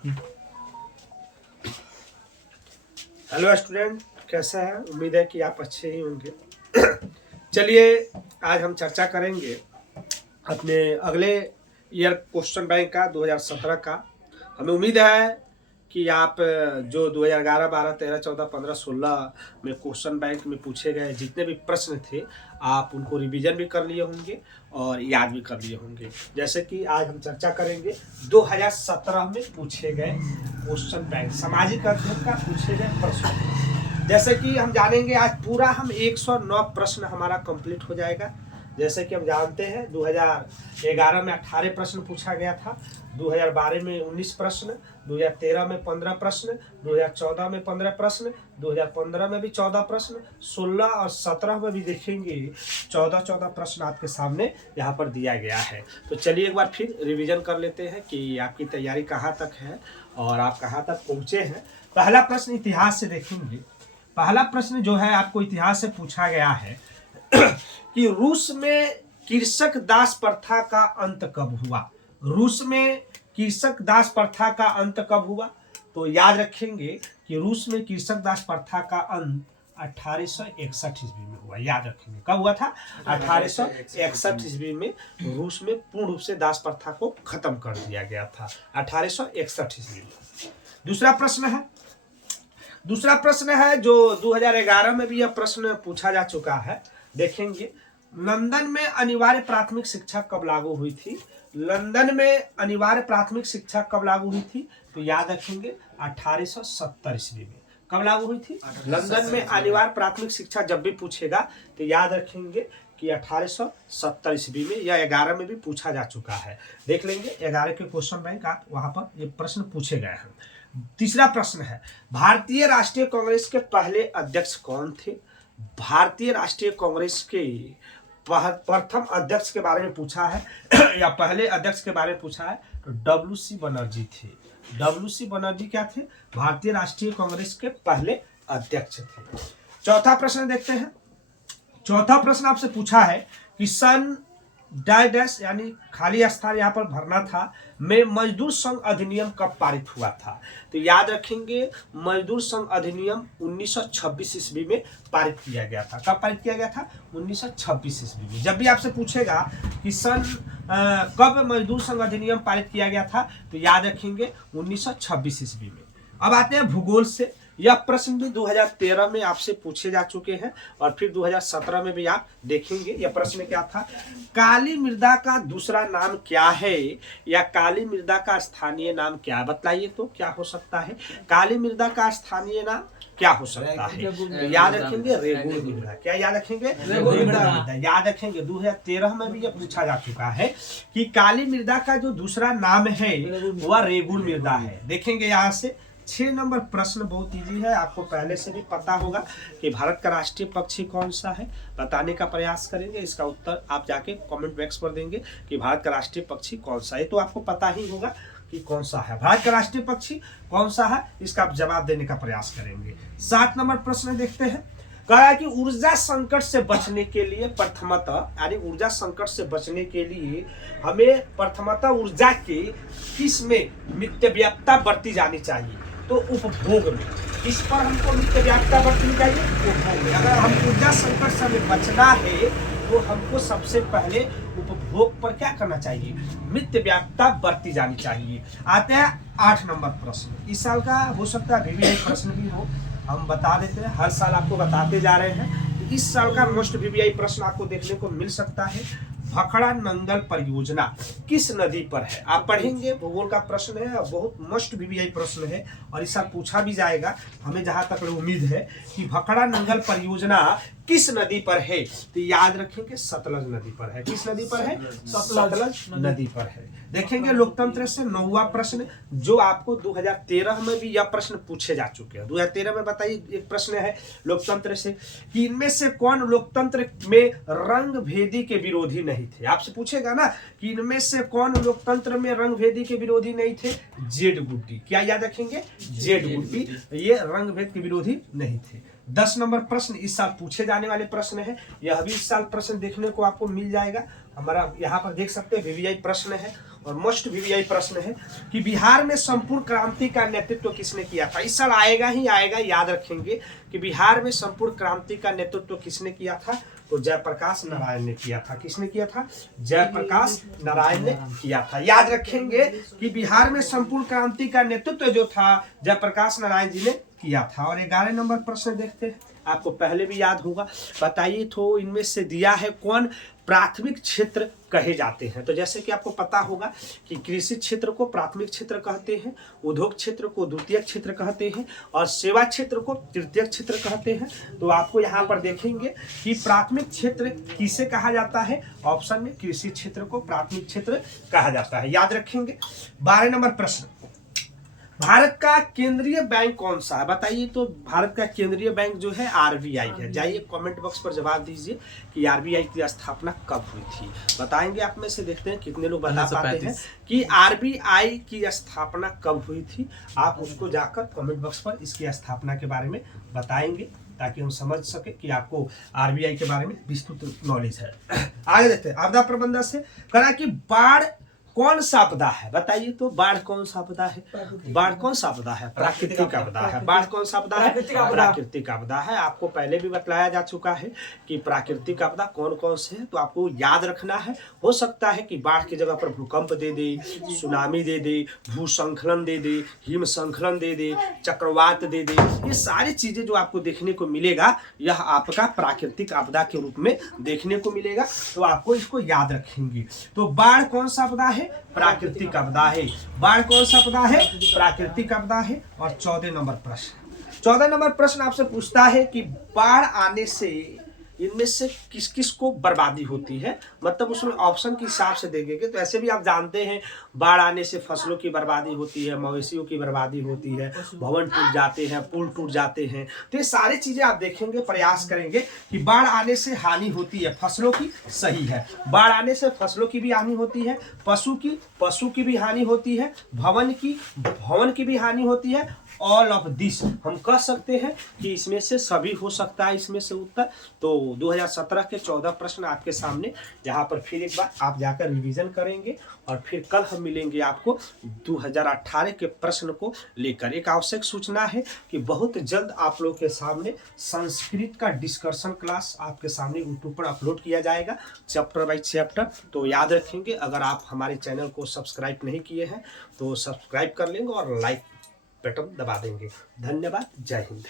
Hello student, कैसा है? उम्मीद है कि आप अच्छे ही होंगे। चलिए, आज हम चर्चा करेंगे अपने अगले ईयर क्वेश्चन बैंक का 2017 का। हमें उम्मीद है कि आप जो 2011, 12, 13, 14, 15, 16 में क्वेश्चन बैंक में पूछे गए जितने भी प्रश्न थे, आप उनको रिवीजन भी कर लिए होंगे और याद भी कर लिए होंगे। जैसे कि आज हम चर्चा करेंगे 2017 में पूछे गए क्वेश्चन बैंक, सामाजिक अध्ययन का पूछे गए प्रश्न। जैसे कि हम जानेंगे आज पूरा हम 109 प्रश्न हमारा कंप्लीट हो जाएगा। जैसे कि हम जानते हैं 2011 में 18 प्रश्न पूछा गया था, 2012 में 19 प्रश्न, 2013 में 15 प्रश्न, 2014 में 15 प्रश्न, 2015 में भी 14 प्रश्न, 16 और 17 में भी देखेंगे 14 प्रश्न आपके सामने यहाँ पर दिया गया है। तो चलिए एक बार फिर रिवीजन कर लेते हैं कि आपकी तैयारी कहाँ तक है और आप कहाँ तक पहुँचे हैं। पहला प्रश्न इतिहास से देखेंगे। पहला प्रश्न जो है आपको इतिहास से पूछा गया है कि रूस में कृषक दास प्रथा का अंत कब हुआ। रूस में कृषक दास प्रथा का अंत कब हुआ? तो याद रखेंगे कि रूस में कृषक दास प्रथा का अंत 1861 ईस्वी में हुआ। याद रखेंगे कब हुआ था? 1861 ईस्वी में रूस में पूर्ण रूप से दास प्रथा को खत्म कर दिया गया था, 1861 ईस्वी में। दूसरा प्रश्न है जो 2011 में भी यह प्रश्न पूछा जा चुका है। देखेंगे लंदन में अनिवार्य प्राथमिक शिक्षा कब लागू हुई थी। लंदन में अनिवार्य प्राथमिक शिक्षा कब लागू हुई थी? तो याद रखेंगे 1870 ईस्वी में। कब लागू हुई थी? लंदन में अनिवार्य प्राथमिक शिक्षा जब भी पूछेगा तो याद रखेंगे कि 1870 ईस्वी में। या 11 में भी पूछा जा चुका है। देख लेंगे 11 के क्वेश्चन बैंक आप वहां पर ये प्रश्न पूछे गए हैं। तीसरा प्रश्न है भारतीय राष्ट्रीय कांग्रेस के पहले अध्यक्ष कौन थे। भारतीय राष्ट्रीय कांग्रेस के प्रथम अध्यक्ष के बारे में पूछा है या पहले अध्यक्ष के बारे में पूछा है तो WC बनर्जी थे। WC बनर्जी क्या थे? भारतीय राष्ट्रीय कांग्रेस के पहले अध्यक्ष थे। चौथा प्रश्न देखते हैं। चौथा प्रश्न आपसे पूछा है कि सन डैश यानी खाली स्थान यहाँ पर भरना था में मजदूर संघ अधिनियम कब पारित हुआ था। तो याद रखेंगे मजदूर संघ अधिनियम 1926 ईस्वी में पारित किया गया था। कब पारित किया गया था? 1926 ईस्वी में। जब भी आपसे पूछेगा कि सन कब मजदूर संघ अधिनियम पारित किया गया था तो याद रखेंगे 1926 ईस्वी में। अब आते हैं भूगोल से। यह प्रश्न भी 2013 में आपसे पूछे जा चुके हैं और फिर 2017 में भी आप देखेंगे। यह प्रश्न क्या था? काली मृदा का दूसरा नाम क्या है या काली मृदा का स्थानीय नाम क्या? बताइए तो क्या हो सकता है? काली मृदा का स्थानीय नाम क्या हो सकता है? तो याद रखेंगे रेगुड़ मृदा। क्या याद रखेंगे? रेगुड़ मृदा। याद रखेंगे 2013 में भी यह पूछा जा चुका है कि काली मृदा का जो दूसरा नाम है वह रेगुड़ मृदा है। देखेंगे यहाँ से 6 नंबर प्रश्न बहुत इजी है। आपको पहले से भी पता होगा कि भारत का राष्ट्रीय पक्षी कौन सा है। बताने का प्रयास करेंगे, इसका उत्तर आप जाके कमेंट बॉक्स पर देंगे कि भारत का राष्ट्रीय पक्षी कौन सा है। तो आपको पता ही होगा कि कौन सा है भारत का राष्ट्रीय पक्षी, कौन सा है, इसका आप जवाब देने का प्रयास करेंगे। 7 नंबर प्रश्न देखते हैं। कहा है कि ऊर्जा संकट से बचने के लिए प्रथमतः यानी ऊर्जा संकट से बचने के लिए हमें प्रथमतः ऊर्जा के किस में मितव्ययिता बरती जानी चाहिए। तो उपभोग में। इस पर हमको मितव्ययिता बरतनी चाहिए, उपभोग में। अगर हम ऊर्जा संकट से हमें बचना है तो हमको सबसे पहले उपभोग पर क्या करना चाहिए? मितव्ययिता बरती जानी चाहिए। आते हैं 8 नंबर प्रश्न। इस साल का हो सकता है VVI प्रश्न भी हो, हम बता देते हैं। हर साल आपको बताते जा रहे हैं। तो इस साल का मोस्ट VVI प्रश्न आपको देखने को मिल सकता है। भखड़ा नंगल परियोजना किस नदी पर है? आप पढ़ेंगे, भूगोल का प्रश्न है और बहुत मस्ट VVI प्रश्न है और इस साल पूछा भी जाएगा। हमें जहां तक उम्मीद है कि भखड़ा नंगल परियोजना किस नदी पर है तो याद रखेंगे सतलज नदी पर है। किस नदी पर है? सतलज नदी पर है। देखेंगे लोकतंत्र से 9वां प्रश्न जो आपको 2013 में भी यह प्रश्न पूछे जा चुके हैं। 2013 में बताइए, एक प्रश्न है लोकतंत्र से कि इनमें से कौन लोकतंत्र में रंग भेदी के विरोधी नहीं थे। आपसे पूछेगा ना कि इनमें से कौन लोकतंत्र में रंग भेदी के विरोधी नहीं थे। जेड गुड्डी। क्या याद रखेंगे? जेड गुड्डी, ये रंग भेद के विरोधी नहीं थे। 10 नंबर प्रश्न इस साल पूछे जाने वाले प्रश्न है। यह भी इस साल प्रश्न देखने को आपको मिल जाएगा। हमारा यहाँ पर देख सकते हैं VVI प्रश्न है और मोस्ट भी यही प्रश्न है कि बिहार में संपूर्ण क्रांति का नेतृत्व किसने किया था। इस साल आएगा ही आएगा, याद रखेंगे कि बिहार में संपूर्ण क्रांति का नेतृत्व किसने किया था, तो जयप्रकाश नारायण ने किया था। किसने किया था, जयप्रकाश नारायण ने किया था। याद रखेंगे कि बिहार में संपूर्ण क्रांति का नेतृत्व जो था जयप्रकाश नारायण जी ने किया था। और 11 नंबर प्रश्न देखते हैं, आपको पहले भी याद होगा, बताइए तो इनमें से दिया है कौन प्राथमिक क्षेत्र कहे जाते हैं। तो जैसे कि आपको पता होगा कि कृषि क्षेत्र को प्राथमिक क्षेत्र कहते हैं, उद्योग क्षेत्र को द्वितीय क्षेत्र कहते हैं और सेवा क्षेत्र को तृतीय क्षेत्र कहते हैं। तो आपको यहाँ पर देखेंगे कि प्राथमिक क्षेत्र किसे कहा जाता है, ऑप्शन में कृषि क्षेत्र को प्राथमिक क्षेत्र कहा जाता है। याद रखेंगे। 12 नंबर प्रश्न, भारत का केंद्रीय बैंक कौन सा है, बताइए तो भारत का केंद्रीय बैंक जो है आरबीआई है। जाइए कमेंट बॉक्स पर जवाब दीजिए कि आरबीआई की स्थापना कब हुई थी। बताएंगे आप में से, देखते हैं कितने लोग बता पाते हैं कि आरबीआई की स्थापना कब हुई थी। आप उसको जाकर कमेंट बॉक्स पर इसकी स्थापना के बारे में बताएंगे ताकि हम समझ सके कि आपको आरबीआई के बारे में विस्तृत नॉलेज है। आगे देखते हैं, आपदा प्रबंधन से कहा कि बाढ़ कौन सा आपदा है, बताइए तो बाढ़ कौन सा आपदा है, बाढ़ कौन सा आपदा है, प्राकृतिक आपदा है। बाढ़ कौन सा आपदा है, प्राकृतिक आपदा है। आपको पहले भी बतलाया जा चुका है कि प्राकृतिक आपदा कौन कौन से है, तो आपको याद रखना है। हो सकता है कि बाढ़ की जगह पर भूकंप दे दे, सुनामी दे दे, भूस्खलन दे दे, हिमस्खलन दे दे, चक्रवात दे दे, ये सारी चीजें जो आपको देखने को मिलेगा यह आपका प्राकृतिक आपदा के रूप में देखने को मिलेगा। तो आपको इसको याद रखेंगे। तो बाढ़ कौन सा आपदा है, प्राकृतिक आपदा है। बाढ़ कौन सा आपदा है, प्राकृतिक आपदा है। और 14 नंबर प्रश्न आपसे पूछता है कि बाढ़ आने से इनमें से किस किस को बर्बादी होती है, मतलब उसमें ऑप्शन के हिसाब से देंगे। तो ऐसे भी आप जानते हैं बाढ़ आने से फसलों की बर्बादी होती है, मवेशियों की बर्बादी होती है, भवन टूट जाते हैं, पुल टूट जाते हैं। तो ये सारी चीजें आप देखेंगे, प्रयास करेंगे कि बाढ़ आने से हानि होती है फसलों की, सही है। बाढ़ आने से फसलों की भी हानि होती है, पशु की भी हानि होती है, भवन की भी हानि होती है। ऑल ऑफ दिस हम कह सकते हैं कि इसमें से सभी हो सकता है इसमें से उत्तर। तो 2017 के 14 प्रश्न आपके सामने, जहां पर फिर एक बार आप जाकर रिवीजन करेंगे और फिर कल हम मिलेंगे आपको 2018 के प्रश्न को लेकर। एक आवश्यक सूचना है कि बहुत जल्द आप लोग के सामने संस्कृत का डिस्कशन क्लास आपके सामने यूट्यूब पर अपलोड किया जाएगा, चैप्टर बाय चैप्टर। तो याद रखेंगे, अगर आप हमारे चैनल को सब्सक्राइब नहीं किए हैं तो सब्सक्राइब कर लेंगे और लाइक बटन दबा देंगे। धन्यवाद, जय हिंद।